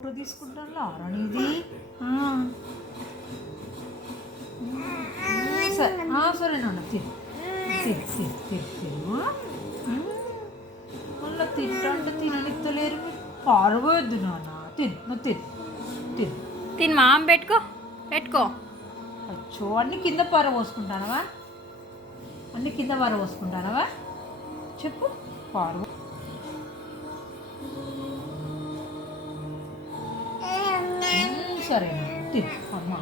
Photo తీసుకుంటాను లారనిది. సరేనండి తిను మళ్ళీ తింటంటే తిననిత్తలేరు మీరు. పారబోయొద్దు నాన్న, నువ్వు తిని మామ పెట్టుకో. అచ్చో అన్ని కింద పారబోసుకుంటానవా? అన్ని కింద పారబోసుకుంటానవా? చెప్పు. పారబో సరే తిను అమ్మ.